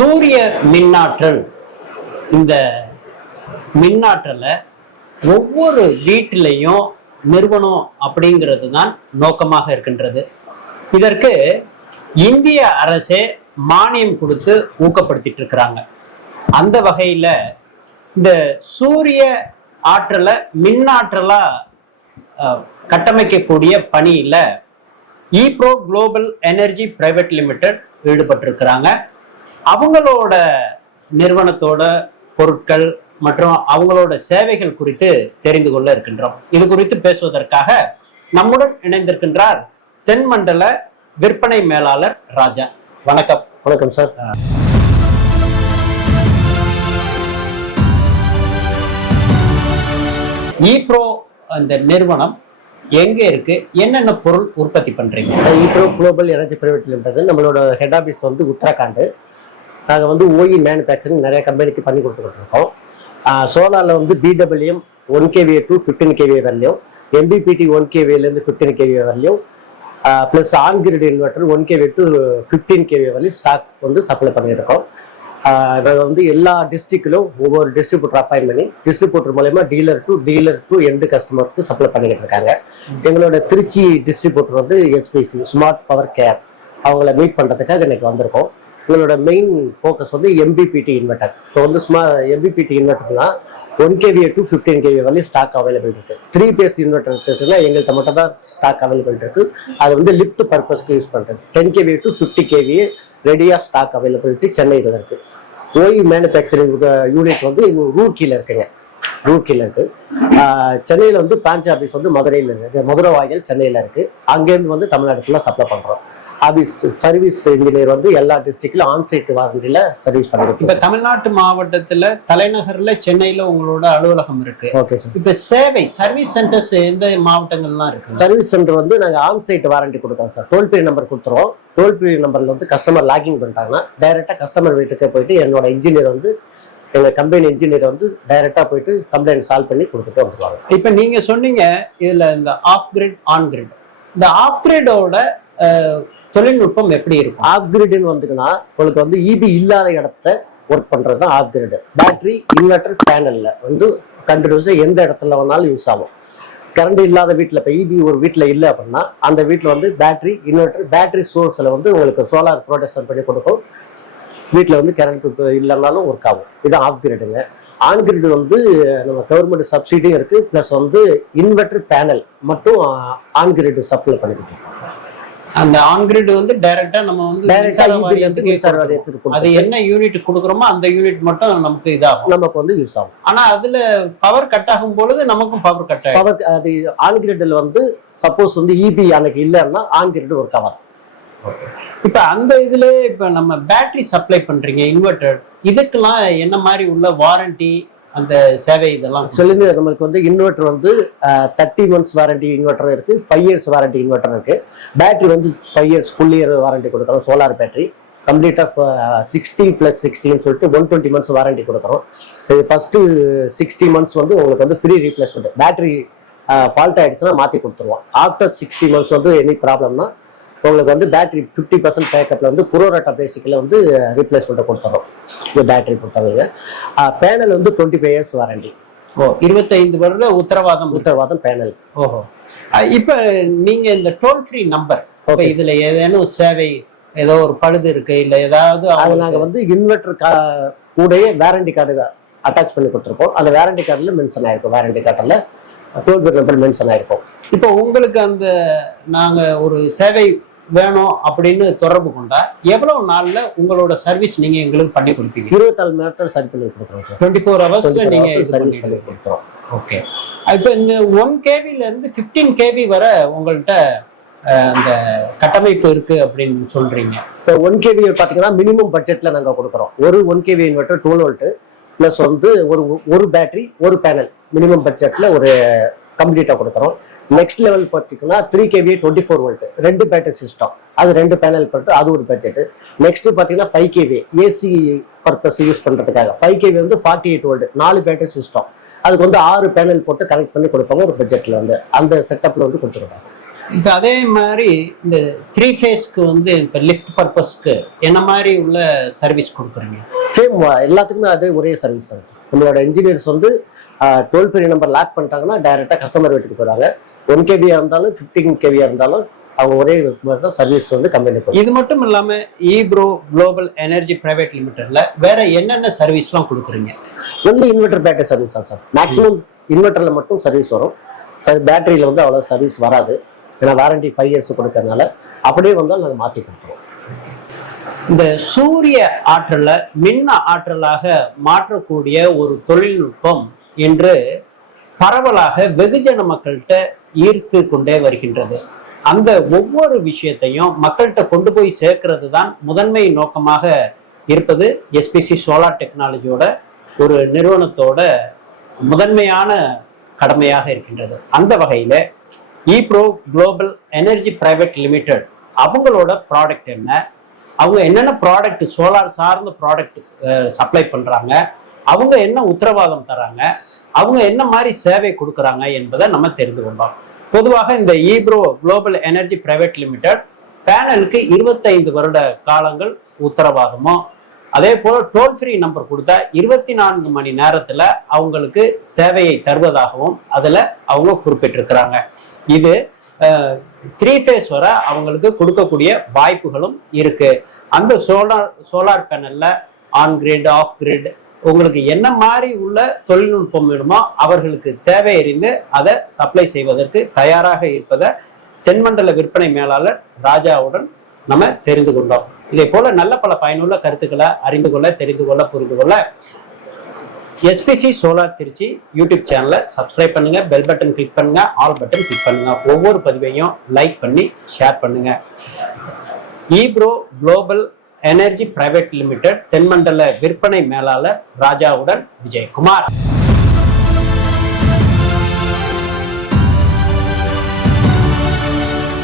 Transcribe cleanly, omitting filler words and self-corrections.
சூரிய மின்னாற்றல், இந்த மின்னாற்றலை ஒவ்வொரு வீட்டிலையும் நிறுவனம் அப்படிங்கிறது தான் நோக்கமாக இருக்கின்றது. இதற்கு இந்திய அரசே மானியம் கொடுத்து ஊக்கப்படுத்திட்டு இருக்கிறாங்க. அந்த வகையில இந்த சூரிய ஆற்றலை மின்னாற்றலா கட்டமைக்கக்கூடிய பணியில ஈப்ரோ குளோபல் எனர்ஜி பிரைவேட் லிமிடெட் ஈடுபட்டிருக்கிறாங்க. அவங்களோட நிறுவனத்தோட பொருட்கள் மற்றும் அவங்களோட சேவைகள் குறித்து தெரிந்து கொள்ள இருக்கின்றோம். இது குறித்து பேசுவதற்காக நம்முடன் இணைந்திருக்கின்றார் தென்மண்டல விற்பனை மேலாளர் ராஜா. வணக்கம். வணக்கம் சார். ஈப்ரோ அந்த நிறுவனம் எங்க இருக்கு, என்னென்ன பொருள் உற்பத்தி பண்றீங்க? Eyebrow global energy private limited நம்மளோட ஹெட் ஆஃபீஸ் வந்து உத்தரகாண்ட். நாங்கள் வந்து ஓஇ மேனுஃபேக்சரிங் நிறைய கம்பெனிக்கு பண்ணி கொடுத்துக்கிட்டு இருக்கோம். சோலாரில் வந்து பிடபிள்யூஎம் 1kVA to 15kVA வரலையும், எம்பிபிடி 1kVA 15kVA வரலையும், plus on grid inverter 1kVA to 15kVA வரலையும் ஸ்டாக் வந்து சப்ளை பண்ணிட்டு இருக்கோம். நாங்கள் வந்து எல்லா டிஸ்ட்ரிக்ட்லும் ஒவ்வொரு டிஸ்ட்ரிபியூட்டர் அப்பாயின் பண்ணி டிஸ்ட்ரிபியூட்டர் மூலயமா டீலர் டு எண்டு கஸ்டமருக்கு சப்ளை பண்ணிக்கிட்டு இருக்காங்க. எங்களோட திருச்சி டிஸ்ட்ரிபியூட்டர் வந்து எஸ்பிசி ஸ்மார்ட் பவர் கேர், அவங்கள மீட் பண்ணுறதுக்காக இன்னைக்கு வந்திருக்கோம். எங்களோட மெயின் ஃபோக்கஸ் வந்து எம்பிபிடி இன்வெர்டர். இப்போ வந்து எம்பிபிடி இன்வெர்டர்னா 1kVA to 15kVA வரலையும் ஸ்டாக் அவைலபிள் இருக்கு. 3 பேஸ் இன்வெர்டர் இருக்குன்னா எங்கள்கிட்ட மட்டும் தான் ஸ்டாக் அவைலபிள் இருக்கு. அது வந்து லிஃப்ட் பர்பஸ்க்கு யூஸ் பண்ணுறது. 10kVA to 50kVA ரெடியா ஸ்டாக் அவைலபிலிட்டி சென்னையில் இருக்கு. ஓஇ மேனுஃபேக்சரிங் யூனிட் வந்து ரூர்க்கியில் இருக்குங்க. ரூர்க்கியில் இருக்கு. சென்னையில் வந்து பிரான்ச் ஆஃபீஸ் வந்து மதுரையில் இருக்கு. மதுரை வாயில் சென்னையில் இருக்கு. அங்கேருந்து வந்து தமிழ்நாடு ஃபுல்லாக சப்ளை பண்ணுறோம். ஆஃபீஸ் சர்வீஸ் இன்ஜினியர் வந்து எல்லா டிஸ்ட்ரிக்ட்லையும் ஆன்சைட் வாரண்டியில் சர்வீஸ் பண்ணிருக்கு. இப்போ தமிழ்நாட்டு மாவட்டத்தில் தலைநகரில் சென்னையில் உங்களோட அலுவலகம் இருக்கு. Okay sir. இப்போ சேவை சர்வீஸ் சென்டர்ஸ் எந்த மாவட்டங்கள்லாம் இருக்கு? சர்வீஸ் சென்டர் வந்து நாங்கள் ஆன்சைட் வாரண்டி கொடுக்குறோம் சார். டோல் ஃப்ரீ நம்பர் கொடுத்துருவோம். டோல் ஃப்ரீ நம்பர்ல வந்து கஸ்டமர் லாகின் பண்ணிட்டாங்கன்னா டைரெக்டாக கஸ்டமர் வீட்டுக்கு போயிட்டு என்னோட இன்ஜினியர் வந்து எங்கள் கம்பெனி இன்ஜினியர் வந்து டைரெக்டாக போயிட்டு கம்ப்ளைண்ட் சால்வ் பண்ணி கொடுத்துட்டு வந்துருவாங்க. இப்போ நீங்கள் சொன்னீங்க இதில் இந்த ஆஃப் கிரிட் ஆன் கிரிட், இந்த ஆஃப் கிரிடோட தொழில்நுட்பம் எப்படி இருக்கும்? ஆஃப் கிரிட்னு வந்துக்குன்னா உங்களுக்கு வந்து இபி இல்லாத இடத்த ஒர்க் பண்ணுறது தான் ஆஃப் கிரிட். பேட்டரி இன்வெர்டர் பேனலில் வந்து கண்டினியூஸாக எந்த இடத்துல வேணாலும் யூஸ் ஆகும். கரண்ட் இல்லாத வீட்டில் இப்போ இபி ஒரு வீட்டில் இல்லை அப்படின்னா அந்த வீட்டில் வந்து பேட்டரி இன்வெர்டர் பேட்டரி சோர்ஸில் வந்து உங்களுக்கு சோலார் ப்ரொடக்ஷன் பண்ணி கொடுக்கும். வீட்டில் வந்து கரண்ட் இல்லைனாலும் ஒர்க் ஆகும். இது ஆஃப் கிரிடுங்க. ஆன் கிரிட் வந்து நம்ம கவர்மெண்ட் சப்சிடியும் இருக்குது. ப்ளஸ் வந்து இன்வெர்டர் பேனல் மட்டும் ஆன் கிரிட் சப்ளை பண்ணிக்கிட்டு இருக்கோம். அந்த ஆன் கிரிட் வந்து டைரக்டா நம்ம வந்து அது என்ன யூனிட் கொடுக்குறோமோ அந்த யூனிட் மட்டும் நமக்கு இதாகும், நமக்கு வந்து யூஸ் ஆகும். ஆனா அதுல பவர் கட் ஆகும் பொழுது நமக்கும் பவர் கட் ஆகும். பவர் அது ஆன் கிரிட்ல வந்து சப்போஸ் வந்து இபி அன்னைக்கு இல்லைன்னா ஆன் கிரிட் ஒர்க் ஆகாது. இப்ப அந்த இதுல இப்ப நம்ம பேட்டரி சப்ளை பண்றீங்க இன்வெர்டர், இதுக்கெல்லாம் என்ன மாதிரி உள்ள வாரண்டி அந்த சேவை இதெல்லாம் சொல்லுங்க. நம்மளுக்கு வந்து இன்வெர்டர் வந்து 30 months வாரண்டி இன்வெர்டர் இருக்கு, 5 years வாரண்டி இன்வெர்டர் இருக்கு. பேட்டரி வந்து 5 years ஃபுல் இயர் வாரண்டி கொடுக்குறோம். சோலார் பேட்டரி கம்ப்ளீட்டா 60 + 60 சொல்லிட்டு 120 months வாரண்டி கொடுக்குறோம். ஃபர்ஸ்ட் 60 months வந்து உங்களுக்கு வந்து ஃப்ரீ ரீப்ளேஸ்மெண்ட். பேட்டரி ஃபால்ட் ஆயிடுச்சுன்னா மாத்தி கொடுத்துருவோம். ஆஃப்டர் 60 months வந்து எனி ப்ராப்ளம்னா உங்களுக்கு வந்து பேட்டரி 50% பேக்கப்ல வந்து புரோராட்டா பேசிக்கல வந்து ரீப்ளேஸ்மெண்ட் கொடுத்துறோம். இந்த பேட்டரி கொடுத்தாங்க. பேனல் வந்து 25 years வாரண்டி. 25 வருட உத்தரவாதம் பேனல். ஓஹோ. இப்ப நீங்க இந்த டோல் ஃப்ரீ நம்பர், இதுல ஏதேனும் சேவை ஏதோ ஒரு பழுது இருக்கு இல்ல ஏதாவது, அது நாங்க வந்து இன்வெர்டர் கூட வாரண்டி கார்டு அட்டாச் பண்ணி கொடுத்துருக்கோம். அந்த வாரண்டி கார்டுல மென்ஷன் ஆயிருக்கும். வாரண்டி கார்டுல டோல் ஃப்ரீ நம்பர் மென்ஷன் ஆயிருக்கும். இப்போ உங்களுக்கு அந்த நாங்க ஒரு சேவை வேணும் அப்படின்னு தொடர்பு கொண்டா எவ்வளவு நாள்ல உங்களோட சர்வீஸ் நீங்க எங்களுக்கு பண்ணி கொடுப்பீங்க? 24 மணி நேரத்தில் சரி பண்ணி கொடுக்குறோம். 24 hours நீங்க சர்வீஸ் பண்ணி கொடுக்குறோம். ஓகே. இப்போ இந்த 1 kV இருந்து 15 kV வரை உங்கள்கிட்ட அந்த கட்டமைப்பு இருக்கு அப்படின்னு சொல்றீங்க. இப்போ 1 kV பார்த்தீங்கன்னா மினிமம் பட்ஜெட்ல நாங்கள் கொடுக்குறோம். ஒரு 1 kV இன்வெர்டர் 12 volt பிளஸ் வந்து ஒரு பேட்டரி ஒரு பேனல் மினிமம் பட்ஜெட்ல ஒரு கம்ப்ளீட்டா கொடுக்குறோம். நெக்ஸ்ட் லெவல் பார்த்தீங்கன்னா 3 kVA 24 volt 2 பேட்டரி சிஸ்டம், அது 2 பேனல் போட்டு அது ஒரு பட்ஜெட். நெக்ஸ்ட் பார்த்தீங்கன்னா 5 kVA ஏசி பர்பஸ் யூஸ் பண்றதுக்காக 5 kVA வந்து 48 volt 4 பேட்டரி சிஸ்டம், அதுக்கு வந்து 6 பேனல் போட்டு கனெக்ட் பண்ணி கொடுப்பாங்க ஒரு பட்ஜெட்ல வந்து. அந்த செட்டப்ல வந்து கொடுத்துருக்காங்க. இப்போ அதே மாதிரி இந்த 3 ஃபேஸ்க்கு வந்து இப்போ லிஃப்ட் பர்பஸ்க்கு என்ன மாதிரி உள்ள சர்வீஸ் கொடுக்குறீங்க? சேம் எல்லாத்துக்குமே அதே ஒரே சர்வீஸ் தான். நம்மளோட இன்ஜினியர்ஸ் வந்து டோல் ஃப்ரீ நம்பர் லாக் பண்ணிட்டாங்கன்னா டைரெக்டாக கஸ்டமர் வீட்டுக்கு போகிறாங்க. 1 kVயா இருந்தாலும் 15 kVயா இருந்தாலும் அவங்க ஒரே சர்வீஸ் வந்து கம்பெனி. இது மட்டும் இல்லாம ஈப்ரோ குளோபல் எனர்ஜி பிரைவேட் லிமிடெட்ல வேற என்னென்ன சர்வீஸ்லாம் கொடுக்குறீங்க? ஒன்லி இன்வெர்டர் பேட்டரி சர்வீஸ் தான் சார். மேக்ஸிமம் இன்வெர்டர்ல மட்டும் சர்வீஸ் வரும் சார். பேட்டரியில வந்து அவ்வளோ சர்வீஸ் வராது. ஏன்னா வாரண்டி 5 years கொடுக்கறதுனால அப்படியே வந்தால் நாங்கள் மாற்றி கொடுத்துருவோம். இந்த சூரிய ஆற்றலை மின் ஆற்றலாக மாற்றக்கூடிய ஒரு தொழில்நுட்பம் என்று பரவலாக வெகுஜன மக்கள்கிட்ட ஈர்த்து கொண்டே வருகின்றது. அந்த ஒவ்வொரு விஷயத்தையும் மக்கள்கிட்ட கொண்டு போய் சேர்க்கிறது தான் முதன்மை நோக்கமாக இருப்பது எஸ்பிசி சோலார் டெக்னாலஜியோட ஒரு நிறுவனத்தோட முதன்மையான கடமையாக இருக்கின்றது. அந்த வகையில eyebrow global energy private limited அவங்களோட ப்ராடக்ட் என்ன, அவங்க என்னென்ன ப்ராடக்ட் சோலார் சார்ந்த ப்ராடக்ட் சப்ளை பண்றாங்க, அவங்க என்ன உத்தரவாதம் தராங்க, அவங்க என்ன மாதிரி சேவை கொடுக்குறாங்க என்பதை நம்ம தெரிந்து கொண்டோம். பொதுவாக இந்த eyebrow global energy private limited பேனலுக்கு 25 வருட காலங்கள் உத்தரவாதமோ, அதே போல் டோல் ஃப்ரீ நம்பர் கொடுத்தா 24 மணி நேரத்துல அவங்களுக்கு சேவையை தருவதாகவும் அதுல அவங்க குறிப்பிட்டிருக்கிறாங்க. இது 3 ஃபேஸ் வர அவங்களுக்கு கொடுக்கக்கூடிய வாய்ப்புகளும் இருக்கு. அந்த சோலார் பேனல்ல ஆன் கிரிட், ஆஃப் கிரிட், உங்களுக்கு என்ன மாதிரி உள்ள தொழில்நுட்பம் வேணுமோ அவர்களுக்கு தேவை அறிந்து அதை சப்ளை செய்வதற்கு தயாராக இருப்பதை தென்மண்டல விற்பனை மேலாளர் ராஜாவுடன் நம்ம தெரிந்து கொண்டோம். இதே போல நல்ல பல பயனுள்ள கருத்துக்களை அறிந்து கொள்ள, தெரிந்து கொள்ள, புரிந்து கொள்ள எஸ்பிசி சோலார் திருச்சி யூடியூப் சேனலை சப்ஸ்கிரைப் பண்ணுங்க, பெல் பட்டன் கிளிக் பண்ணுங்க, ஆல் பட்டன் கிளிக் பண்ணுங்க. ஒவ்வொரு பதிவையும் லைக் பண்ணி ஷேர் பண்ணுங்க. Eyebrow global energy private limited தென்மண்டல விற்பனை மேலாளர் ராஜாவுடன் விஜயகுமார்.